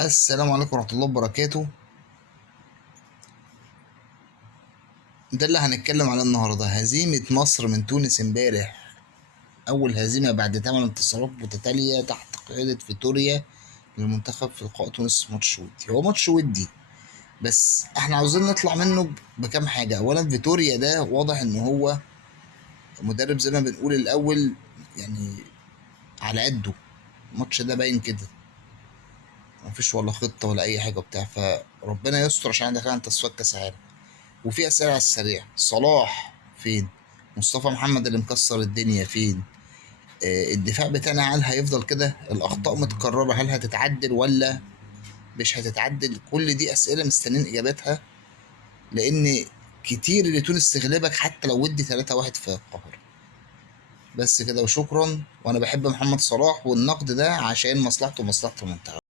السلام عليكم ورحمة الله وبركاته. ده اللي هنتكلم عليه النهاردة: هزيمة مصر من تونس امبارح. أول هزيمة بعد 8 انتصارات متتالية تحت قيادة فيتوريا للمنتخب في لقاء تونس. ماتش ودي، هو ماتش ودي، بس احنا عاوزين نطلع منه بكام حاجة. أولا فيتوريا ده واضح إن هو مدرب زي ما بنقول الأول، يعني على قده. الماتش ده باين كده، مفيش ولا خطة ولا أي حاجة وبتاع، فربنا يستر عشان احنا داخلين تصفيات كأس العالم. وفي اسئله على السريع: صلاح فين؟ مصطفى محمد اللي مكسر الدنيا فين؟ الدفاع بتاعنا هل هيفضل كده؟ الاخطاء متكرره، هل هتتعدل ولا مش هتتعدل؟ كل دي اسئله مستنيين اجاباتها، لان كتير اللي تونس تغلبك حتى لو ودي 3-1 في القاهره. بس كده وشكرا. وانا بحب محمد صلاح، والنقد ده عشان مصلحته ومصلحه المنتخب.